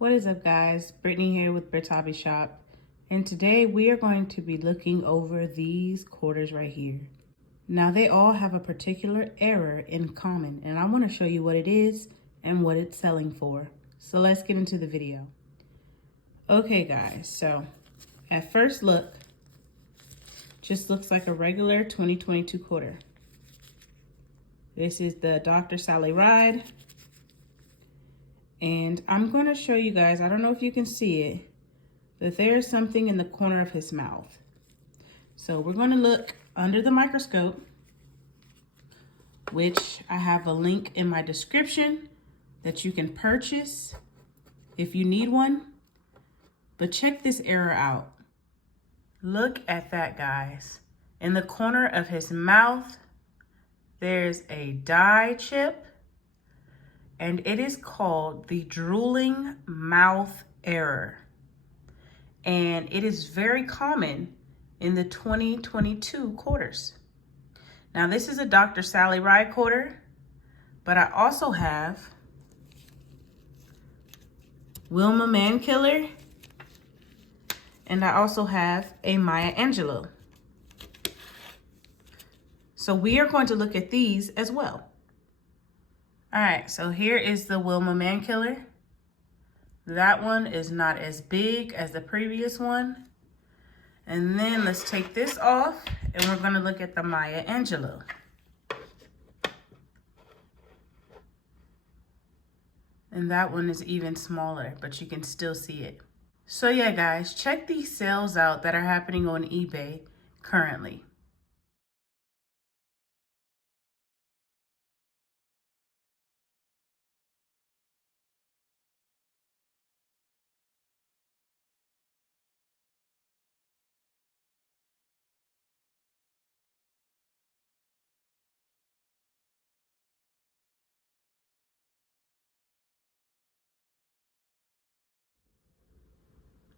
What is up, guys? Brittany here with Britt's Hobby Shop, and today we are going to be looking over these quarters right here. Now, they all have a particular error in common, and I want to show you what it is and what it's selling for. So let's get into the video. Okay, guys, so at first look, just looks like a regular 2022 quarter. This is the Dr. Sally Ride. And I'm going to show you guys, I don't know if you can see it, but there's something in the corner of his mouth. So we're going to look under the microscope, which I have a link in my description that you can purchase if you need one. But check this error out. Look at that, guys. In the corner of his mouth, there's a dye chip. And it is called the Drooling Mouth error. And it is very common in the 2022 quarters. Now, this is a Dr. Sally Ride quarter, but I also have Wilma Mankiller, and I also have a Maya Angelou. So we are going to look at these as well. All right, so here is the Wilma Mankiller. That one is not as big as the previous one. And then let's take this off and we're gonna look at the Maya Angelou. And that one is even smaller, but you can still see it. So yeah, guys, check these sales out that are happening on eBay currently.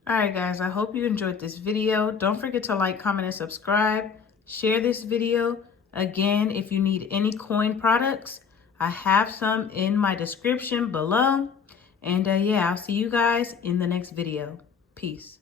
All right, guys, I hope you enjoyed this video. Don't forget to like, comment, and subscribe. Share this video. Again, if you need any coin products, I have some in my description below. And yeah, I'll see you guys in the next video. Peace.